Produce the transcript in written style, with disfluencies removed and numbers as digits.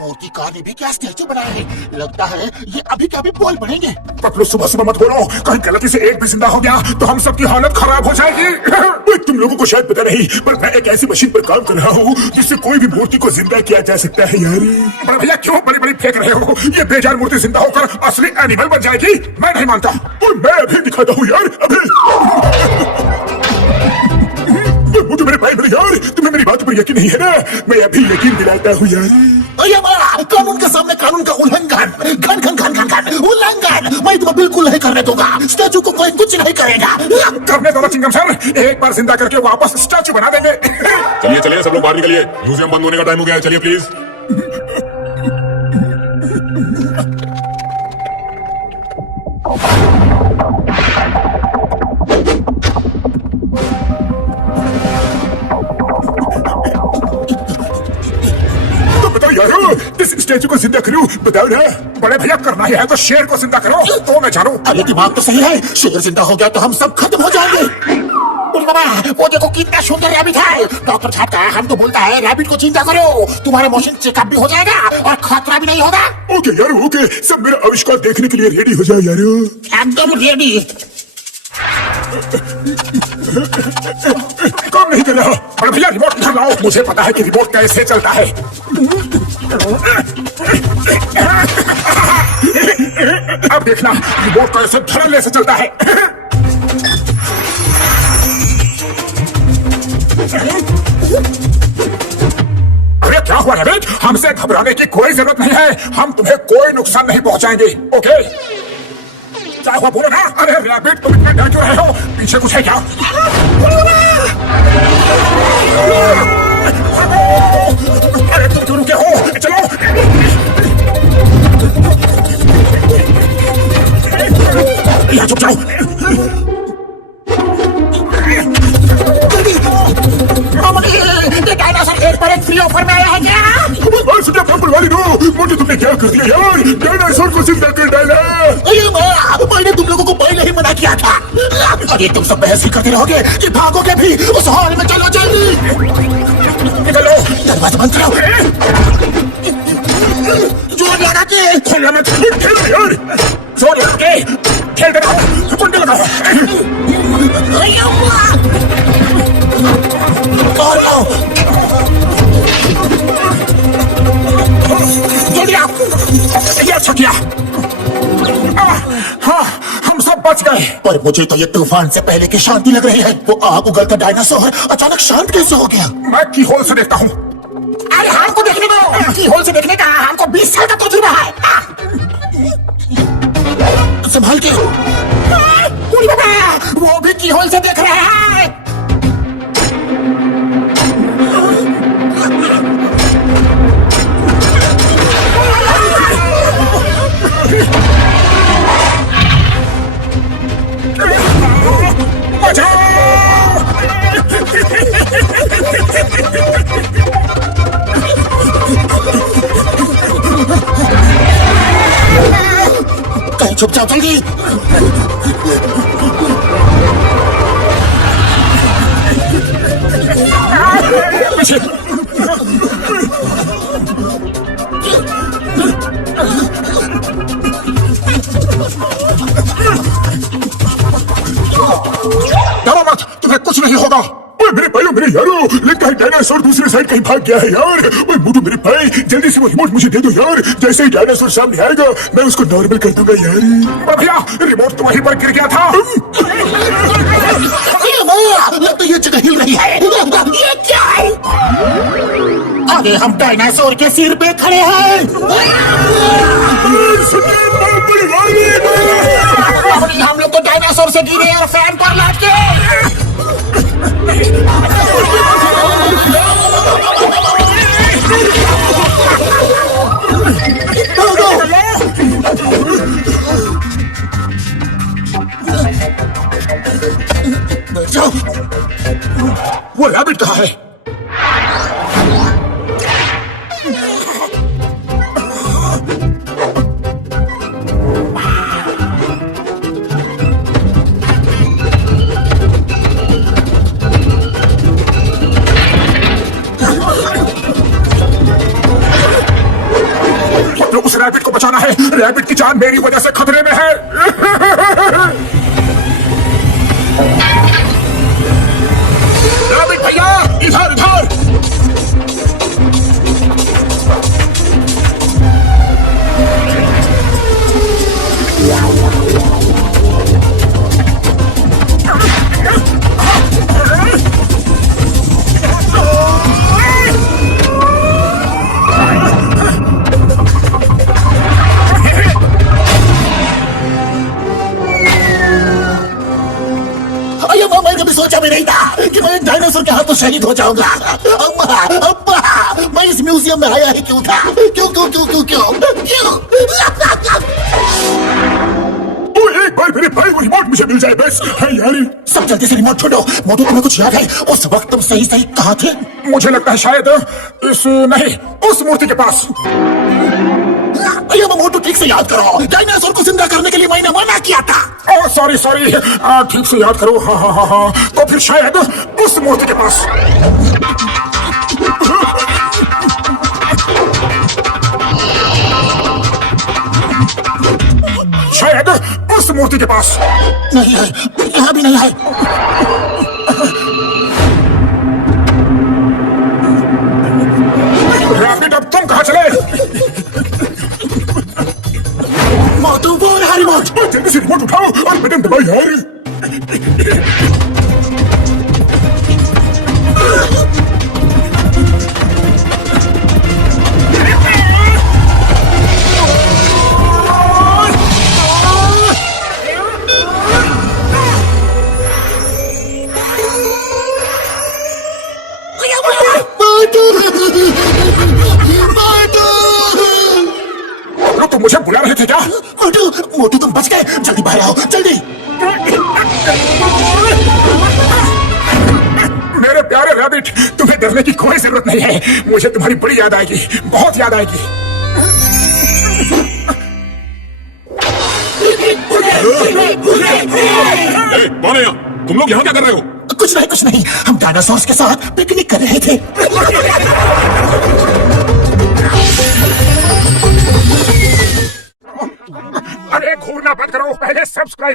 मूर्ति का ने भी क्या स्टैचू बनाया है। लगता है ये अभी के अभी बोल बनेंगे। पतलू सुबह सुबह मत बोलो, कहीं गलती से एक भी जिंदा हो गया तो हम सबकी हालत खराब हो जाएगी। तुम लोगों को शायद पता नहीं, पर मैं एक ऐसी मशीन पर काम कर रहा हूँ जिससे कोई भी मूर्ति को जिंदा किया जा सकता है यार। बड़े भैया क्यों बड़ी बड़ी फेंक रहे हो? ये बेजार मूर्ति जिंदा होकर असली एनिमल बन जाएगी। मैं नहीं मानता, और मैं अभी दिखाता हूँ यार। अभी मेरे भाई मेरे यार, तुम्हें मेरी बात पर यकीन नहीं है ना? मैं अभी यकीन दिलाता हूँ यार। कानून के सामने कानून का उल्लंघन, घन घन घन घन घन उल्लंघन। मैं तुम्हें बिल्कुल नहीं करने दूंगा। स्टैचू को कोई कुछ नहीं करेगा। करने दो चिंगम सर, एक बार जिंदा करके वापस स्टैचू बना देंगे। चलिए चलिए सब लोग बाहर निकलिए, म्यूजियम बंद होने का टाइम हो गया है। चलिए प्लीज। इस स्टैचू को जिंदा करूं? बताओ ना। बड़े भैया करना ही है तो शेर को जिंदा करो, तो मैं जानूं। अरे दिमाग तो सही है, शेर जिंदा हो गया तो हम सब खत्म हो जाएंगे। बाबा वो देखो कितना सुंदर रैबिट है। डॉक्टर छाटका हम तो बोलता है रैबिट को जिंदा करो, तुम्हारा मोशन चेकअप भी हो जाएगा और खतरा भी नहीं होगा। ओके यार ओके, सब मेरा आविष्कार देखने के लिए रेडी हो जाओ यार। एकदम रेडी। काम नहीं कर रहा। बड़े भैया रिमोट इधर लाओ, मुझे पता है कि रिमोट कैसे चलता है। अब देखना रिमोट कैसे धड़ल्ले से चलता है। अरे क्या हुआ रैबिट? हमसे घबराने की कोई जरूरत नहीं है, हम तुम्हें कोई नुकसान नहीं पहुंचाएंगे। ओके क्या हुआ बोलो ना। अरे रैबिट तुम इतना डर क्यों रहे हो? पीछे कुछ है क्या? अरे तुम क्यों रुके हो? चलो यहाँ चुप जाओ। डायनासोर एक पर एक फ्री ऑफर में आया है क्या? मुझे तुमने क्या कर दिया यार? डायनासोर को जिंदा कर डाला। मैंने तुम लोगों को पहले ही मना किया था। अरे तुम सब बहस ही करते रहोगे कि भागोगे भी? उस हॉल में चलो जल्दी। निकलो, दरवाजा बंद करो। जोर लगा के खोलना मत, खेलो यार। जोर लगा के खेल रहा, कुंडे लगाओ। जल्दी आओ। ये अच्छा किया। हाँ हम सब बच गए। पर मुझे तो ये तूफान से पहले की शांति लग रही है। वो आग उगलता डायनासोर अचानक शांत कैसे हो गया? मैं की होल से देखता हूँ। अरे हमको देखने दो। की होल से देखने का हमको 20 साल का तजुर्बा है। संभाल के। वो भी की होल से देख रहा है। कहीं छुप जाओ जल्दी। डरो मत, तुम्हें कुछ नहीं होगा। ओए मेरे भाइयों मेरे यारो, लगता है डायनासोर दूसरी साइड कहीं भाग गया है यार। ओए मोटू मेरे भाई, जल्दी से वो रिमोट मुझे दे दो यार। जैसे ही डायनासोर सामने आएगा मैं उसको नॉर्मल कर दूंगा यार। भैया रिमोट तो वहीं पर गिर गया था। लगता है ये जगह हिल रही है। ये क्या है? अरे हम डायनासोर के सिर पे खड़े हैं। हम लोग तो डायनासोर से गिरे और फैन पर लटके। कहाँ है? तो उस रैबिट को बचाना है। रैबिट की जान मेरी वजह से खतरे में है। रैबिट भैया, इधर इधर। मैं कभी सोचा भी नहीं था कि मैं एक डायनासोर के हाथों शहीद हो जाऊंगा। अम्मा, अब्बा, मैं इस म्यूजियम में आया ही क्यों था? क्यों क्यों क्यों क्यों क्यों क्यों? एक बार मेरे भाई वो रिमोट मुझे मिल जाए बस। है यार, सब जल्दी से रिमोट छोड़ो। मोटू, तुम्हें कुछ याद है उस वक्त तुम सही सही कहाँ थे? मुझे लगता है शायद इस नहीं उस मूर्ति के पास। भैया मोटू, ठीक से याद करो, डायनासोर को जिंदा करने के लिए मैंने मना किया था। ओह सॉरी सॉरी, ठीक से याद करो। हाँ हाँ हाँ हाँ, तो फिर शायद उस मूर्ति के पास। शायद उस मूर्ति के पास। नहीं है, यहाँ भी नहीं है। रैबिट, अब तुम कहाँ चले? मोटू, वो रहा रिमोट। जल्दी से रिमोट उठाओ और बटन दबाओ यार। तो मुझे बुला रहे थे क्या? मोटू, मोटू तुम बच गए। जल्दी बाहर आओ, जल्दी। मेरे प्यारे रैबिट, तुम्हें डरने की कोई जरूरत नहीं है। मुझे तुम्हारी बड़ी याद आएगी, बहुत याद आएगी। कौन है यहाँ? तुम लोग यहाँ क्या कर रहे हो? कुछ नहीं कुछ नहीं, हम डायनासोर्स के साथ पिकनिक कर रहे थे। अरे घूरना बंद करो, पहले सब्सक्राइब